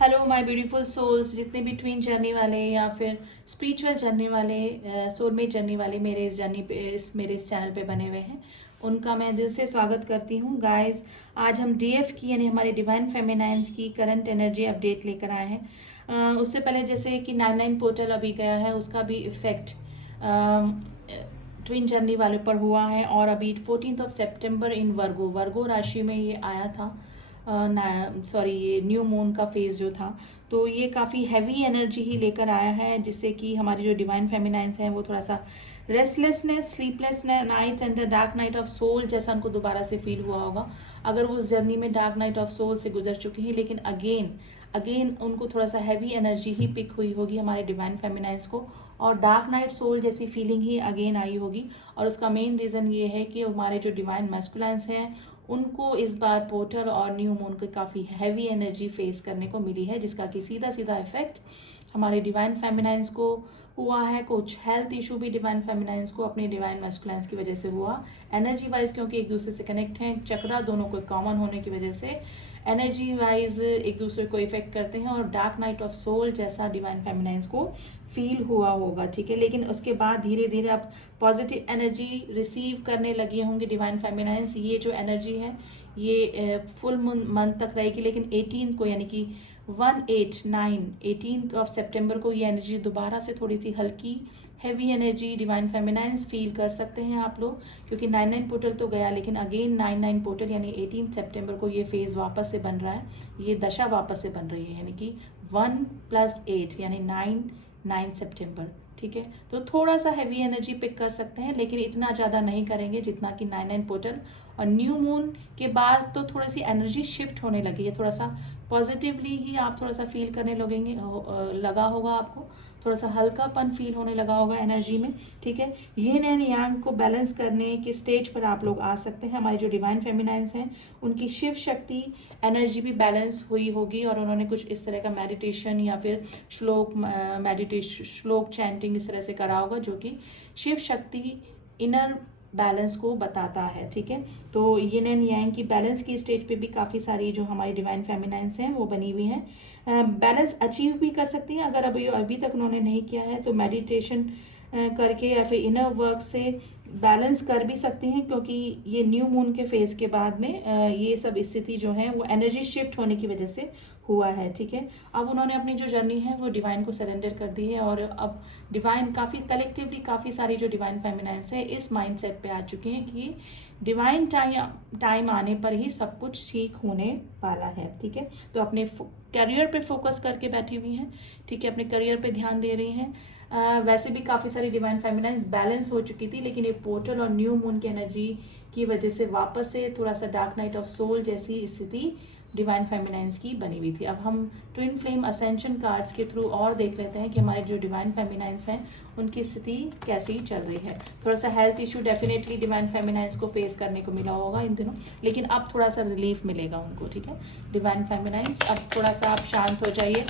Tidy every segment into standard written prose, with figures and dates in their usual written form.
Hello my beautiful souls, जितने भी twin journey वाले या फिर स्पिरिचुअल जर्नी वाले, सोलमेट जर्नी वाले मेरे इस जर्नी पे मेरे इस चैनल पे बने हुए हैं, उनका मैं दिल से स्वागत करती हूँ। गाइस, आज हम डीएफ की यानी हमारे डिवाइन फेमिनाइंस की करंट एनर्जी अपडेट लेकर आए हैं। उससे पहले जैसे कि 99 पोर्टल अभी गया है, उसका भी इफेक्ट ट्विन जर्नी वाले पर हुआ है। और अभी 14 सितंबर इन वर्गो राशि में ये आया था। ये न्यू मून का फेज जो था, तो ये काफ़ी हैवी एनर्जी ही लेकर आया है, जिससे कि हमारी जो डिवाइन फेमिनाइंस हैं वो थोड़ा सा restlessness, sleepless night and the dark night of soul जैसा उनको दोबारा से फील हुआ होगा, अगर वो उस जर्नी में डार्क नाइट ऑफ सोल से गुजर चुके हैं। लेकिन अगेन उनको थोड़ा सा हैवी एनर्जी ही पिक हुई होगी हमारे डिवाइन फेमिनाइंस को, और डार्क नाइट सोल जैसी फीलिंग ही अगेन आई होगी। और उसका मेन रीज़न ये है कि हमारे जो डिवाइन मैस्कुलाइंस हैं उनको इस बार पोर्टल और न्यू मून की काफ़ी हैवी एनर्जी फेस करने को मिली है, जिसका कि सीधा सीधा इफेक्ट हमारे डिवाइन फेमिनाइंस को हुआ है। कुछ हेल्थ इशू भी डिवाइन फेमिनाइंस को अपने डिवाइन मैस्कुलाइंस की वजह से हुआ, एनर्जी वाइज, क्योंकि एक दूसरे से कनेक्ट हैं। चक्रा दोनों को कॉमन होने की वजह से एनर्जी वाइज एक दूसरे को इफेक्ट करते हैं, और डार्क नाइट ऑफ सोल जैसा डिवाइन फेमिनाइंस को फील हुआ होगा, ठीक है। लेकिन उसके बाद धीरे धीरे आप पॉजिटिव एनर्जी रिसीव करने लगे होंगे डिवाइन फेमिनाइंस। ये जो एनर्जी है ये फुल मंथ तक रहेगी, लेकिन 18 को यानी कि 18 सितंबर को ये एनर्जी दोबारा से थोड़ी सी हल्की हैवी एनर्जी डिवाइन फेमिनाइंस फील कर सकते हैं आप लोग, क्योंकि 99 पोर्टल तो गया, लेकिन अगेन 99 पोर्टल यानी 18 सितंबर को ये फेज वापस से बन रहा है, ये दशा वापस से बन रही है, यानी कि 1 + 8 यानी 9 सितंबर, ठीक है। तो थोड़ा सा हैवी एनर्जी पिक कर सकते हैं, लेकिन इतना ज़्यादा नहीं करेंगे जितना कि 99 पोर्टल और न्यू मून के बाद तो थोड़ी सी एनर्जी शिफ्ट होने लगी है। थोड़ा सा पॉजिटिवली ही आप थोड़ा सा फील करने लगेंगे, लगा होगा आपको, थोड़ा सा हल्कापन फील होने लगा होगा एनर्जी में, ठीक है। यिन एंड यांग को बैलेंस करने के स्टेज पर आप लोग आ सकते हैं। हमारे जो डिवाइन फेमिनाइंस हैं उनकी शिव शक्ति एनर्जी भी बैलेंस हुई होगी, और उन्होंने कुछ इस तरह का मेडिटेशन या फिर श्लोक चैंटिंग इस तरह से करा होगा, जो कि शिव शक्ति इनर बैलेंस को बताता है, ठीक है। तो यिन एंड यांग की बैलेंस की स्टेज पे भी काफ़ी सारी जो हमारी डिवाइन फेमिनाइंस हैं वो बनी हुई हैं। बैलेंस अचीव भी कर सकती हैं, अगर अभी तक उन्होंने नहीं किया है तो मेडिटेशन करके या फिर इनर वर्क से बैलेंस कर भी सकती हैं, क्योंकि ये न्यू मून के फेज के बाद में ये सब स्थिति जो है वो एनर्जी शिफ्ट होने की वजह से हुआ है, ठीक है। अब उन्होंने अपनी जो जर्नी है वो डिवाइन को सरेंडर कर दी है, और अब डिवाइन कलेक्टिवली काफ़ी सारी जो डिवाइन फेमिनाइंस है इस माइंडसेट पे आ चुकी हैं कि डिवाइन टाइम आने पर ही सब कुछ ठीक होने वाला है, ठीक है। तो अपने करियर पे फोकस करके बैठी हुई हैं, ठीक है, अपने करियर पे ध्यान दे रही हैं। वैसे भी काफ़ी सारी डिवाइन फेमिनाइंस बैलेंस हो चुकी थी, लेकिन ये पोर्टल और न्यू मून की एनर्जी की वजह से वापस से थोड़ा सा डार्क नाइट ऑफ सोल जैसी स्थिति डिवाइन फेमिनाइंस की बनी हुई थी। अब हम ट्विन फ्लेम असेंशन कार्ड्स के थ्रू और देख लेते हैं कि हमारे जो डिवाइन फेमिनाइंस हैं उनकी स्थिति कैसी चल रही है। थोड़ा सा हेल्थ इशू डेफिनेटली डिवाइन फेमिनाइंस को फेस करने को मिला होगा इन दिनों, लेकिन अब थोड़ा सा रिलीफ मिलेगा उनको, ठीक है। डिवाइन फेमिनाइंस, अब थोड़ा सा आप शांत हो जाइए,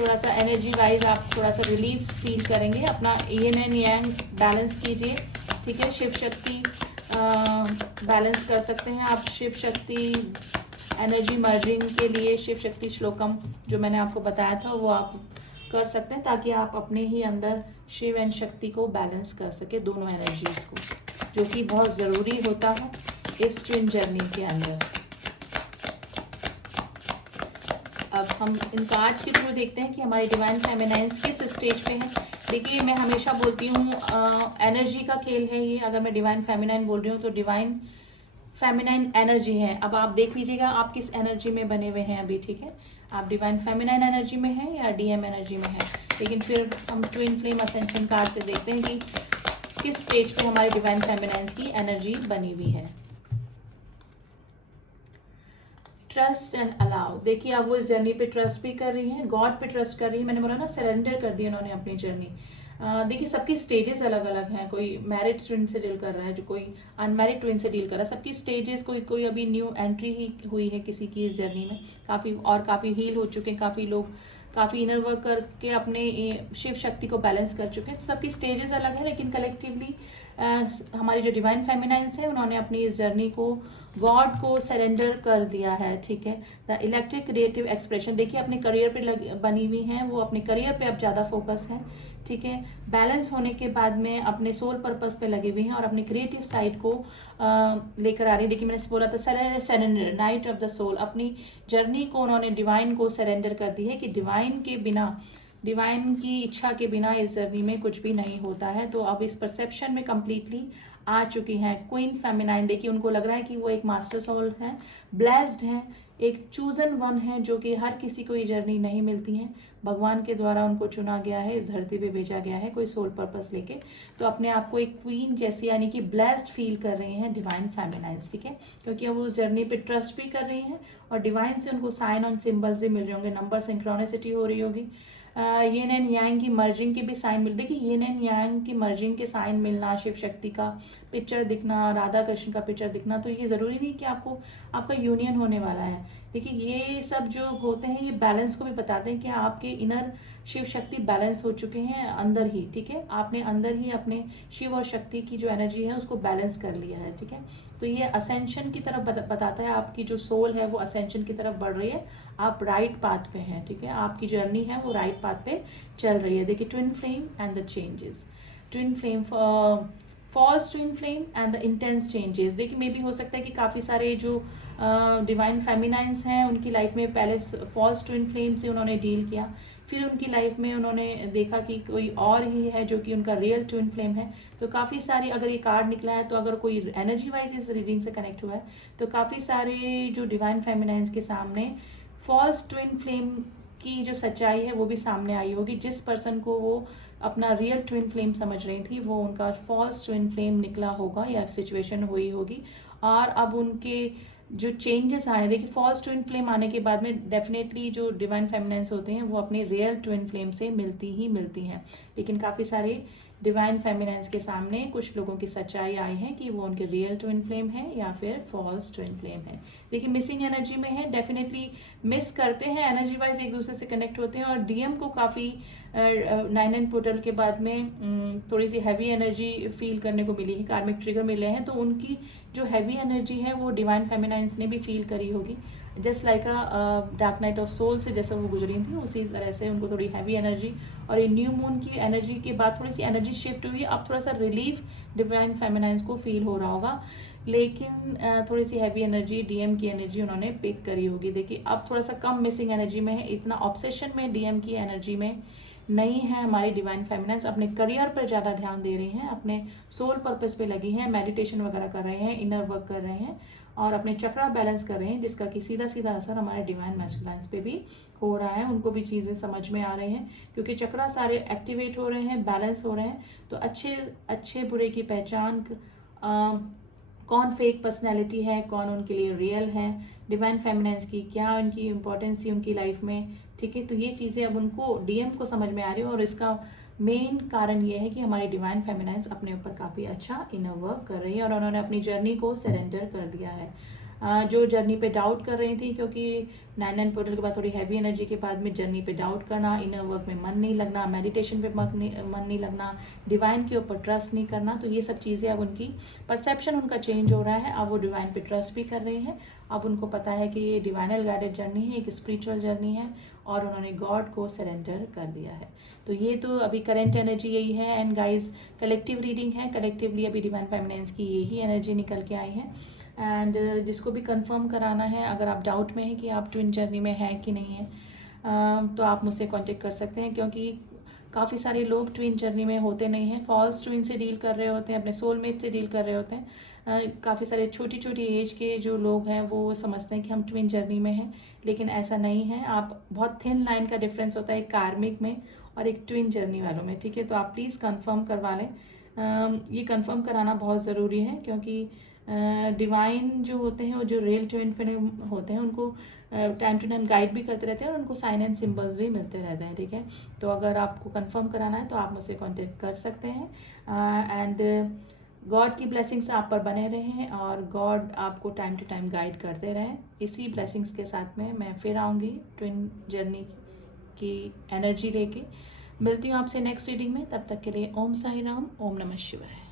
थोड़ा सा एनर्जी वाइज आप थोड़ा सा रिलीफ फील करेंगे। अपना यिन एंड यांग बैलेंस कीजिए, ठीक है। शिव शक्ति बैलेंस कर सकते हैं आप। शिव शक्ति एनर्जी मर्जिंग के लिए शिव शक्ति श्लोकम जो मैंने आपको बताया था वो आप कर सकते हैं, ताकि आप अपने ही अंदर शिव एंड शक्ति को बैलेंस कर सके, दोनों एनर्जीज को, जो कि बहुत ज़रूरी होता है इस ट्विन जर्नी के अंदर। अब हम इन कार्ड्स के थ्रू देखते हैं कि हमारी डिवाइन फेमिनाइंस किस स्टेज पे है। देखिए, मैं हमेशा बोलती हूँ एनर्जी का खेल है ये। अगर मैं डिवाइन फेमिनाइन बोल रही हूँ तो डिवाइन फेमिनाइन एनर्जी है। अब आप देख लीजिएगा आप किस एनर्जी में बने हुए हैं अभी, ठीक है। आप डिवाइन फेमिनाइन एनर्जी में हैं या डीएम एनर्जी में हैं। लेकिन फिर हम ट्विन फ्लेम असेंशन कार्ड से देखते हैं कि किस स्टेज पे हमारी डिवाइन फेमिनाइंस की एनर्जी बनी हुई है। ट्रस्ट एंड अलाउ, देखिए अब वो इस जर्नी पे ट्रस्ट भी कर रही हैं, गॉड पे ट्रस्ट कर रही है। मैंने बोला ना, सरेंडर कर दी उन्होंने अपनी जर्नी। देखिए, सबकी स्टेजेस अलग अलग हैं। कोई मैरिड ट्विन से डील कर रहा है, जो कोई अनमैरिड ट्विन से डील कर रहा है। सबकी स्टेजेस, कोई अभी न्यू एंट्री ही हुई है किसी की इस जर्नी में, काफ़ी हील हो चुके हैं, काफ़ी लोग काफ़ी इनर वर्क करके अपने शिव शक्ति को बैलेंस कर चुके हैं। सबकी स्टेजेस अलग है, लेकिन कलेक्टिवली हमारी जो डिवाइन फेमिनाइंस है उन्होंने अपनी इस जर्नी को गॉड को सरेंडर कर दिया है, ठीक है। द इलेक्ट्रिक क्रिएटिव एक्सप्रेशन, देखिए अपने करियर पे बनी हुई हैं, वो अपने करियर पे अब ज़्यादा फोकस है, ठीक है। बैलेंस होने के बाद में अपने सोल पर्पस पे लगे हुए हैं और अपने क्रिएटिव साइड को लेकर आ रही है। देखिए मैंने बोला था surrender, night of the soul, अपनी जर्नी को उन्होंने डिवाइन को सरेंडर कर दी है कि डिवाइन के बिना, डिवाइन की इच्छा के बिना इस जर्नी में कुछ भी नहीं होता है। तो अब इस परसेप्शन में कंप्लीटली आ चुकी हैं क्वीन फेमिनाइन। देखिए उनको लग रहा है कि वो एक मास्टर सोल है, ब्लेस्ड है, एक चूजन वन है, जो कि हर किसी को ये जर्नी नहीं मिलती है, भगवान के द्वारा उनको चुना गया है, इस धरती पे भेजा गया है कोई सोल पर्पस लेके। तो अपने आप को एक क्वीन जैसी यानी कि ब्लेस्ड फील कर रही हैं डिवाइन फेमिनाइंस, ठीक है, क्योंकि वो उस जर्नी पे ट्रस्ट भी कर रही हैं और डिवाइन से उनको साइन ऑन सिंबल्स भी मिल रहे होंगे, नंबर सिंक्रोनिसिटी हो रही होगी। येन एंड यांग की मर्जिंग के भी साइन मिल, देखिए येन एंड यांग की मर्जिंग के साइन मिलना, शिव शक्ति का पिक्चर दिखना, राधा कृष्ण का पिक्चर दिखना, तो ये जरूरी नहीं कि आपको आपका यूनियन होने वाला है। देखिए ये सब जो होते हैं ये बैलेंस को भी बताते हैं कि आपके इनर शिव शक्ति बैलेंस हो चुके हैं अंदर ही, ठीक है, आपने अंदर ही अपने शिव और शक्ति की जो एनर्जी है उसको बैलेंस कर लिया है, ठीक है। तो ये असेंशन की तरफ बताता है, आपकी जो सोल है वो असेंशन की तरफ बढ़ रही है, आप राइट पाथ पे हैं, ठीक है, आपकी जर्नी है वो राइट पाथ पे चल रही है। देखिए twin flame and the changes, twin flame, false twin flame and the intense changes. देखिए मे भी हो सकता है कि काफ़ी सारे जो डिवाइन फेमिनाइंस हैं उनकी लाइफ में पहले फॉल्स ट्विन फ्लेम से उन्होंने डील किया, फिर उनकी लाइफ में उन्होंने देखा कि कोई और ही है जो कि उनका रियल ट्विन फ्लेम है। तो काफ़ी सारी, अगर ये कार्ड निकला है तो अगर कोई एनर्जी वाइज इस रीडिंग से कनेक्ट हुआ है तो काफ़ी सारे जो डिवाइन फेमिनाइंस के सामने फॉल्स ट्विन फ्लेम की जो सच्चाई है वो भी सामने आई होगी। जिस पर्सन को वो अपना रियल ट्विन फ्लेम समझ रही थी वो उनका फॉल्स ट्विन फ्लेम निकला होगा या सिचुएशन हुई होगी, और अब उनके जो चेंजेस आए, देखिए फॉल्स ट्विन फ्लेम आने के बाद में डेफिनेटली जो डिवाइन फेमिनाइंस होते हैं वो अपने रियल ट्विन फ्लेम से मिलती हैं। लेकिन काफ़ी सारे डिवाइन फेमिनाइंस के सामने कुछ लोगों की सच्चाई आई है कि वो उनके रियल ट्विन फ्लेम है या फिर फॉल्स ट्विन फ्लेम है। देखिए मिसिंग एनर्जी में है, डेफिनेटली मिस करते हैं, एनर्जी वाइज एक दूसरे से कनेक्ट होते हैं, और डीएम को काफ़ी 9 पोर्टल के बाद में थोड़ी सी हैवी एनर्जी फील करने को मिली है, कार्मिक ट्रिगर मिले हैं, तो उनकी जो हैवी एनर्जी है वो डिवाइन फेमिनाइंस ने भी फील करी होगी। Just like a dark night of soul से जैसे वो गुजरी थी उसी तरह से उनको थोड़ी हैवी एनर्जी, और ये न्यू मून की एनर्जी के बाद थोड़ी सी एनर्जी शिफ्ट हुई, अब थोड़ा सा रिलीफ डिवाइन फेमिनाइंस को फील हो रहा होगा, लेकिन थोड़ी सी हैवी एनर्जी डीएम की एनर्जी उन्होंने पिक करी होगी। देखिए अब थोड़ा सा कम मिसिंग एनर्जी में है, इतना ऑब्सेशन में डीएम की एनर्जी में नहीं है हमारी डिवाइन फेमिनाइंस, अपने करियर पर ज़्यादा ध्यान दे रही हैं, अपने सोल पर्पस पे लगी हैं, मेडिटेशन वगैरह कर रहे हैं, इनर वर्क कर रहे हैं और अपने चक्रा बैलेंस कर रहे हैं, जिसका कि सीधा सीधा असर हमारे डिवाइन मैस्कुलाइंस पे भी हो रहा है। उनको भी चीज़ें समझ में आ रही हैं क्योंकि चक्रा सारे एक्टिवेट हो रहे हैं, बैलेंस हो रहे हैं, तो अच्छे बुरे की पहचान, कौन फेक पर्सनैलिटी है, कौन उनके लिए रियल है, डिवाइन फेमिनाइंस की क्या उनकी इंपॉर्टेंस थी उनकी लाइफ में, ठीक है। तो ये चीज़ें अब उनको डीएम को समझ में आ रही है, और इसका मेन कारण ये है कि हमारी डिवाइन फेमिनाइंस अपने ऊपर काफ़ी अच्छा इनर वर्क कर रही है और उन्होंने अपनी जर्नी को सरेंडर कर दिया है। जो जर्नी पे डाउट कर रही थी, क्योंकि 9 पोर्टल के बाद थोड़ी हैवी एनर्जी के बाद में जर्नी पे डाउट करना, इनर वर्क में मन नहीं लगना, मेडिटेशन पे मन नहीं लगना, डिवाइन के ऊपर ट्रस्ट नहीं करना, तो ये सब चीज़ें अब उनकी परसेप्शन उनका चेंज हो रहा है। अब वो डिवाइन पे ट्रस्ट भी कर रही हैं, अब उनको पता है कि ये डिवाइनल गाइडेड जर्नी है, एक स्पिरिचुअल जर्नी है, और उन्होंने गॉड को सरेंडर कर दिया है। तो ये तो अभी करंट एनर्जी यही है। एंड गाइज कलेक्टिव रीडिंग है, कलेक्टिवली अभी डिवाइन फेमिनाइंस की यही एनर्जी निकल के आई है। एंड जिसको भी कंफर्म कराना है, अगर आप डाउट में हैं कि आप ट्विन जर्नी में हैं कि नहीं है, तो आप मुझसे कांटेक्ट कर सकते हैं, क्योंकि काफ़ी सारे लोग ट्विन जर्नी में होते नहीं हैं, फॉल्स ट्विन से डील कर रहे होते हैं, अपने सोलमेट से डील कर रहे होते हैं। काफ़ी सारे छोटी एज के जो लोग हैं वो समझते हैं कि हम ट्विन जर्नी में हैं, लेकिन ऐसा नहीं है। आप बहुत थिन लाइन का डिफरेंस होता है एक कार्मिक में और एक ट्विन जर्नी वालों में, ठीक है। तो आप प्लीज़ कंफर्म करवा लें, ये कंफर्म कराना बहुत ज़रूरी है, क्योंकि डिवाइन जो होते हैं वो जो रियल ट्विन फ्लेम होते हैं उनको टाइम टू टाइम गाइड भी करते रहते हैं और उनको साइन एंड सिंबल्स भी मिलते रहते हैं, ठीक है। तो अगर आपको कंफर्म कराना है तो आप मुझसे कांटेक्ट कर सकते हैं। एंड गॉड की ब्लेसिंग्स आप पर बने रहें और गॉड आपको टाइम टू टाइम गाइड करते रहें। इसी ब्लेसिंग्स के साथ में मैं फिर आऊँगी ट्विन जर्नी की एनर्जी लेके। मिलती हूँ आपसे नेक्स्ट रीडिंग में, तब तक के लिए ओम साई राम, ओम नमः शिवाय।